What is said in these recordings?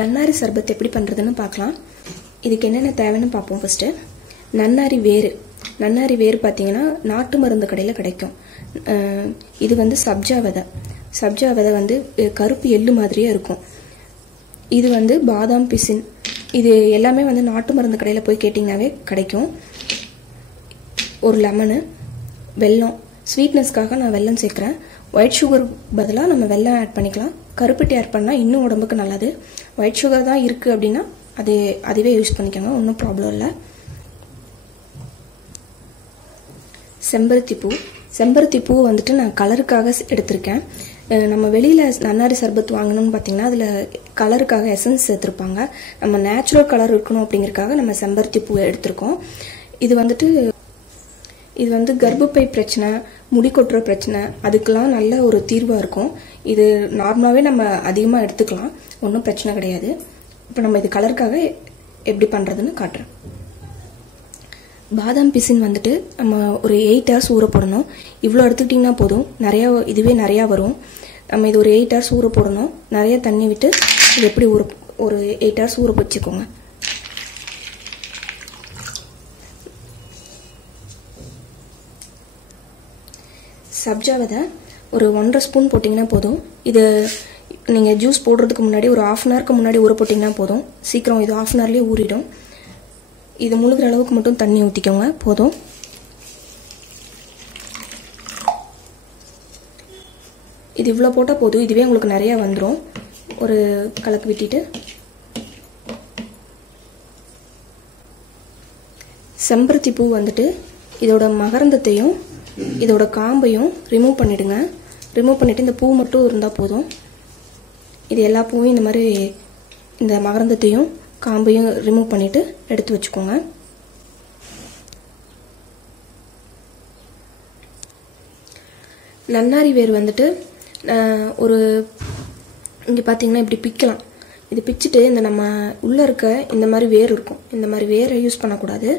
நன்னாரி சர்பத் எப்படி பண்ணுறதுன்னு பார்க்கலாம். இதுக்கு என்னென்ன தேவைன்னு பார்ப்போம். ஃபஸ்ட்டு நன்னாரி வேர். நன்னாரி வேர் பார்த்தீங்கன்னா நாட்டு மருந்து கடையில் கிடைக்கும். இது வந்து சப்ஜா விதை. சப்ஜா விதை வந்து கருப்பு எள்ளு மாதிரியே இருக்கும். இது வந்து பாதாம் பிசின். இது எல்லாமே வந்து நாட்டு மருந்து கடையில் போய் கேட்டிங்கனாவே கிடைக்கும். ஒரு லெமனு, வெல்லம். ஸ்வீட்னஸ்க்காக நான் வெல்லம் சேர்க்குறேன். ஒயிட் சுகர் பதிலாக நம்ம வெல்லம் ஆட் பண்ணிக்கலாம். கருப்பட்டி ஆட் பண்ணால் இன்னும் உடம்புக்கு நல்லது. ஒயிட் சுகர் தான் இருக்குது அப்படின்னா அதுவே யூஸ் பண்ணிக்கோங்க, ஒன்றும் ப்ராப்ளம் இல்லை. செம்பருத்தி பூ. செம்பருத்தி பூ வந்துட்டு நான் கலருக்காக எடுத்திருக்கேன். நம்ம வெளியில் நன்னாரி சர்பத் வாங்கணும்னு பார்த்தீங்கன்னா அதில் கலருக்காக எசன்ஸ் சேர்த்துருப்பாங்க. நம்ம நேச்சுரல் கலர் இருக்கணும் அப்படிங்கிறதுக்காக நம்ம செம்பருத்தி பூவை எடுத்திருக்கோம். இது வந்து கர்ப்பப்பை பிரச்சனை, முடி கொட்டுற பிரச்சனை, அதுக்கெல்லாம் நல்ல ஒரு தீர்வாக இருக்கும். இது நார்மலாகவே நம்ம அதிகமாக எடுத்துக்கலாம், ஒன்றும் பிரச்சனை கிடையாது. இப்போ நம்ம இது கலருக்காக எப்படி பண்ணுறதுன்னு காட்டுறேன். பாதாம் பிசின் வந்துட்டு நம்ம ஒரு 8 hours ஊற போடணும். இவ்வளோ எடுத்துக்கிட்டிங்கன்னா போதும், இதுவே நிறையா வரும். நம்ம இது ஒரு 8 hours ஊற போடணும். நிறைய தண்ணி விட்டு இது எப்படி ஒரு 8 hours ஊற வச்சுக்கோங்க. சப்ஜா விதை ஒரு 1.5 ஸ்பூன் போட்டிங்கன்னா போதும். இது நீங்கள் ஜூஸ் போடுறதுக்கு முன்னாடி ஒரு 1/2 hourக்கு முன்னாடி ஊற போட்டிங்கன்னா போதும். சீக்கிரம் இது 1/2 hourலேயே ஊறிடும். இது முழுகிற அளவுக்கு மட்டும் தண்ணி ஊற்றிக்கோங்க, போதும். இது இவ்வளோ போட்டால் போதும், இதுவே உங்களுக்கு நிறையா வந்துடும். ஒரு கலக்கு விட்டுட்டு செம்பருத்தி பூ வந்துட்டு இதோட மகரந்தத்தையும் இதோட காம்பையும் ரிமூவ் பண்ணிடுங்க. ரிமூவ் பண்ணிவிட்டு இந்த பூ மட்டும் இருந்தால் போதும். இது எல்லா பூவையும் இந்த மாதிரி இந்த மகரந்தத்தையும் காம்பையும் ரிமூவ் பண்ணிவிட்டு எடுத்து வச்சுக்கோங்க. நன்னாரி வேர் வந்துட்டு இங்கே பார்த்தீங்கன்னா இப்படி பிக்கலாம். இது பிச்சுட்டு இந்த நம்ம உள்ளே இருக்க இந்த மாதிரி வேர் இருக்கும். இந்த மாதிரி வேரை யூஸ் பண்ணக்கூடாது,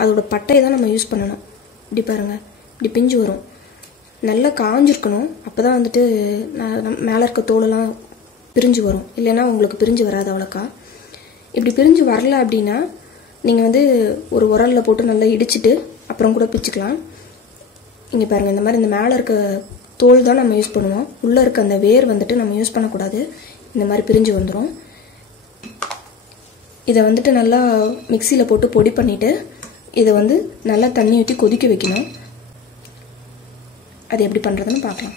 அதோட பட்டையை தான் நம்ம யூஸ் பண்ணணும். இப்படி பாருங்கள், இப்படி பிஞ்சு வரும். நல்லா காஞ்சிருக்கணும், அப்போ தான் வந்துட்டு மேலே இருக்க தோலெல்லாம் பிரிஞ்சு வரும். இல்லைன்னா உங்களுக்கு பிரிஞ்சு வராது அவ்வளோக்கா. இப்படி பிரிஞ்சு வரல அப்படின்னா நீங்கள் வந்து ஒரு உரலில் போட்டு நல்லா இடிச்சிட்டு அப்புறம் கூட பிச்சுக்கலாம். இங்கே பாருங்கள், இந்த மாதிரி இந்த மேலே இருக்க தோல் தான் நம்ம யூஸ் பண்ணுவோம். உள்ளே இருக்க அந்த வேர் வந்துட்டு நம்ம யூஸ் பண்ணக்கூடாது. இந்த மாதிரி பிரிஞ்சு வந்துடும். இதை வந்துட்டு நல்லா மிக்சியில் போட்டு பொடி பண்ணிவிட்டு இதை வந்து நல்லா தண்ணி ஊற்றி கொதிக்க வைக்கணும். அது எப்படி பண்ணுறதுன்னு பார்க்கலாம்.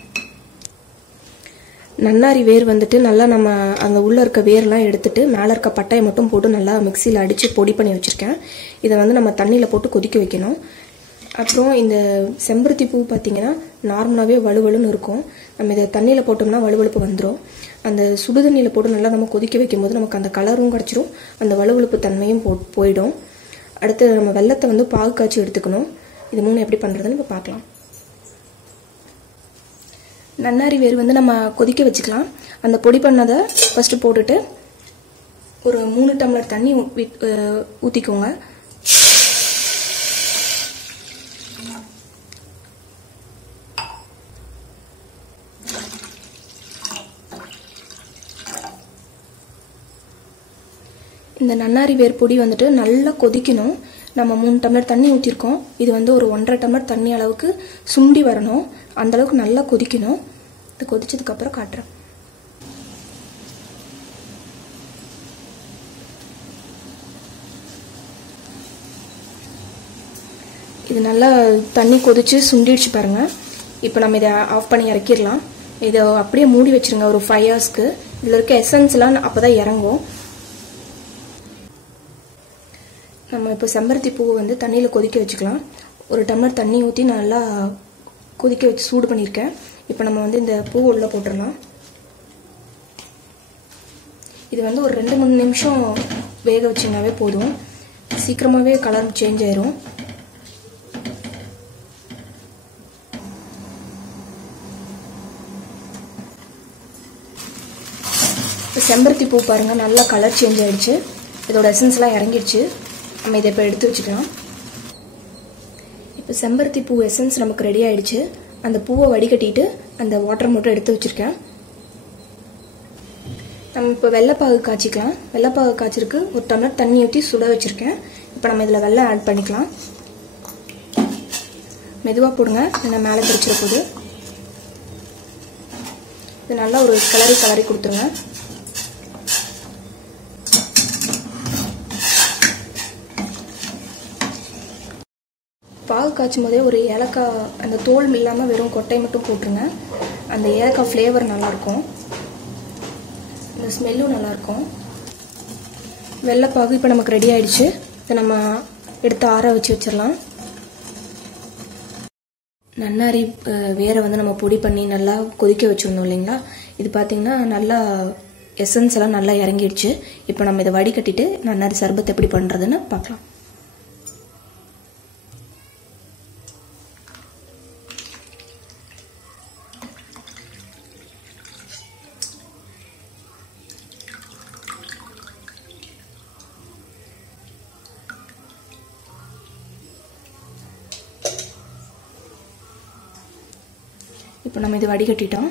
நன்னாரி வேர் வந்துட்டு நல்லா நம்ம அந்த உள்ளே இருக்க வேர்லாம் எடுத்துட்டு மேலே இருக்க பட்டையை மட்டும் போட்டு நல்லா மிக்சியில் அடித்து பொடி பண்ணி வச்சுருக்கேன். இதை வந்து நம்ம தண்ணியில் போட்டு கொதிக்க வைக்கணும். அப்புறம் இந்த செம்பருத்தி பூ பார்த்திங்கன்னா நார்மலாகவே வலுவலுன்னு இருக்கும். நம்ம இதை தண்ணியில் போட்டோம்னா வலுவலுப்பு வந்துடும். அந்த சுடு தண்ணியில் போட்டு நல்லா நம்ம கொதிக்க வைக்கும்போது நமக்கு அந்த கலரும் கிடச்சிரும், அந்த வலுவலுப்பு தன்மையும் போயிடும். அடுத்து நம்ம வெல்லத்தை வந்து பாகு காய்ச்சி எடுத்துக்கணும். இது 3 எப்படி பண்ணுறதுன்னு இப்போ பார்க்கலாம். நன்னாரி வேர் வந்து நம்ம கொதிக்க வச்சுக்கலாம். அந்த பொடி பண்ணதை ஃபஸ்ட்டு போட்டுட்டு ஒரு 3 டம்ளர் தண்ணி ஊற்றிக்கோங்க. இந்த நன்னாரி வேர் பொடி வந்துட்டு நல்லா கொதிக்கணும். நம்ம 3 டம்ளர் தண்ணி ஊற்றிருக்கோம். இது வந்து ஒரு 1.5 டம்ளர் தண்ணி அளவுக்கு சுண்டி வரணும். அந்தளவுக்கு நல்லா கொதிக்கணும். இது கொதிச்சதுக்கப்புறம் காட்டுறேன். இது நல்லா தண்ணி கொதிச்சு சுண்டிடுச்சு பாருங்கள். இப்போ நம்ம இதை ஆஃப் பண்ணி இறக்கிடலாம். இதை அப்படியே மூடி வச்சுருங்க ஒரு 5 hours. இதில் இருக்க எசன்ஸ்லாம் அப்போ தான் இறங்கும். நம்ம இப்போ செம்பருத்தி பூவை வந்து தண்ணியில் கொதிக்க வச்சுக்கலாம். ஒரு டம்ளர் தண்ணி ஊற்றி நல்லா கொதிக்க வச்சு சூடு பண்ணியிருக்கேன். இப்போ நம்ம வந்து இந்த பூ உள்ளே போட்டுடலாம். இது வந்து ஒரு 2-3 நிமிஷம் வேக வச்சிங்கனாவே போதும். சீக்கிரமாகவே கலர் சேஞ்ச் ஆயிரும். இப்போ செம்பருத்தி பூ பாருங்கள், நல்லா கலர் சேஞ்ச் ஆகிடுச்சு. இதோட எசன்ஸ்லாம் இறங்கிடுச்சு. நம்ம இதை இப்போ எடுத்து வச்சுக்கலாம். இப்போ செம்பருத்தி பூ எசன்ஸ் நமக்கு ரெடி ஆகிடுச்சு. அந்த பூவை வடிகட்டிட்டு அந்த வாட்டர் மட்டும் எடுத்து வச்சுருக்கேன். நம்ம இப்போ வெள்ளைப்பாகு காய்ச்சிக்கலாம். வெள்ளைப்பாகு காய்ச்சிருக்கு. ஒரு டம்ளர் தண்ணி ஊற்றி சுட வச்சுருக்கேன். இப்போ நம்ம இதில் வெள்ளம் ஆட் பண்ணிக்கலாம். மெதுவாக போடுங்க, இல்லைன்னா மேலே தெரிச்சிட போகுது. இது நல்லா ஒரு கலரி கொடுத்துருங்க. பாகு காய்ச்சும் போதே ஒரு ஏலக்காய் அந்த தோல் இல்லாமல் வெறும் கொட்டை மட்டும் போட்டுருங்க. அந்த ஏலக்காய் ஃப்ளேவர் நல்லாயிருக்கும், இந்த ஸ்மெல்லும் நல்லாயிருக்கும். வெள்ளைப்பாகு இப்போ நமக்கு ரெடி ஆயிடுச்சு. இதை நம்ம எடுத்து ஆற வச்சிடலாம். நன்னாரி வேரை வந்து நம்ம பொடி பண்ணி நல்லா கொதிக்க வச்சுருந்தோம் இல்லைங்களா? இது பார்த்திங்கன்னா நல்லா எசன்ஸ் எல்லாம் நல்லா இறங்கிடுச்சு. இப்போ நம்ம இதை வடிகட்டிட்டு நன்னாரி சர்பத் எப்படி பண்ணுறதுன்னு பார்க்கலாம். இப்போ நம்ம இது வடிகட்டிட்டோம்.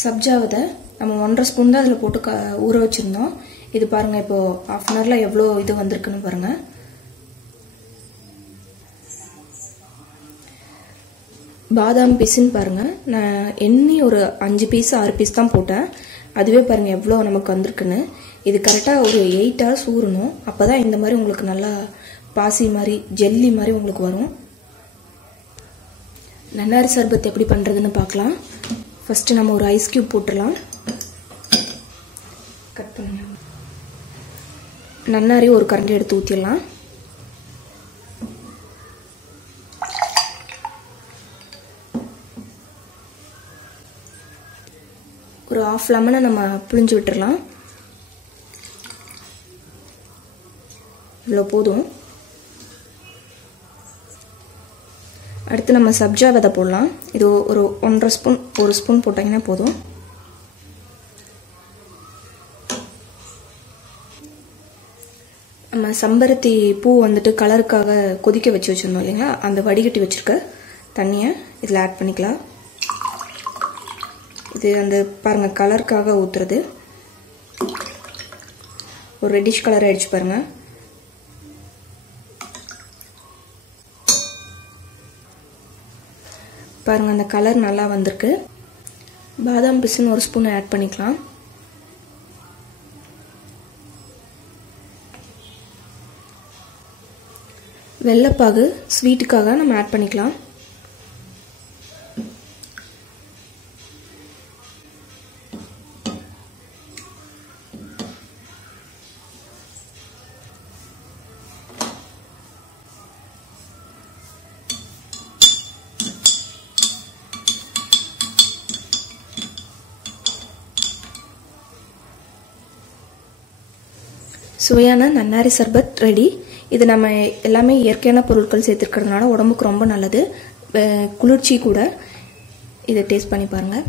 சப்ஜாவதை நம்ம 1.5 ஸ்பூன் தான் அதில் போட்டு ஊற வச்சுருந்தோம். இது பாருங்கள், இப்போது 1/2 அன் ஹவரில் எவ்வளோ இது வந்திருக்குன்னு பாருங்கள். பாதாம் பீஸுன்னு பாருங்கள், நான் எண்ணி ஒரு 5 பீஸ் 6 பீஸ் தான் போட்டேன். அதுவே பாருங்கள் எவ்வளோ நமக்கு வந்திருக்குன்னு. இது கரெக்டாக ஒரு 8 ஹவர்ஸ் ஊறணும். அப்போ தான் இந்த மாதிரி உங்களுக்கு நல்லா பாசி மாதிரி ஜெல்லி மாதிரி உங்களுக்கு வரும். நன்னாரி சர்பத் எப்படி பண்ணுறதுன்னு பார்க்கலாம். ஃபஸ்ட்டு நம்ம ஒரு ஐஸ் கியூப் போட்டுடலாம். கட் பண்ணுங்க. நன்னாரி ஒரு கரண்டி எடுத்து ஊற்றிடலாம். ஒரு 1/2 லெமனை நம்ம புழிஞ்சு விட்டுடலாம். இவ்வளோ போதும். அடுத்து நம்ம சப்ஜா விதை போடலாம். இது ஒரு 1.5 ஸ்பூன், 1 ஸ்பூன் போட்டிங்கன்னா போதும். நம்ம செம்பருத்தி பூ வந்துட்டு கலருக்காக கொதிக்க வச்சுருந்தோம் இல்லைங்களா? அந்த வடிகட்டி வச்சுருக்க தண்ணியை இதில் ஆட் பண்ணிக்கலாம். இது அந்த பாருங்கள் கலருக்காக ஊற்றுறது. ஒரு ரெட்டிஷ் கலர் ஆயிடுச்சு பாருங்கள். பாருங்கள் அந்த கலர் நல்லா வந்திருக்கு. பாதாம் பிசின் 1 ஸ்பூன் ஆட் பண்ணிக்கலாம். வெள்ளைப்பாகு ஸ்வீட்டுக்காக நம்ம ஆட் பண்ணிக்கலாம். சுவையான நன்னாரி சர்பத் ரெடி. இது நம்ம எல்லாமே இயற்கையான பொருட்கள் சேர்த்துருக்கிறதுனால உடம்புக்கு ரொம்ப நல்லது, குளிர்ச்சி கூட. இதை டேஸ்ட் பண்ணி பாருங்கள்.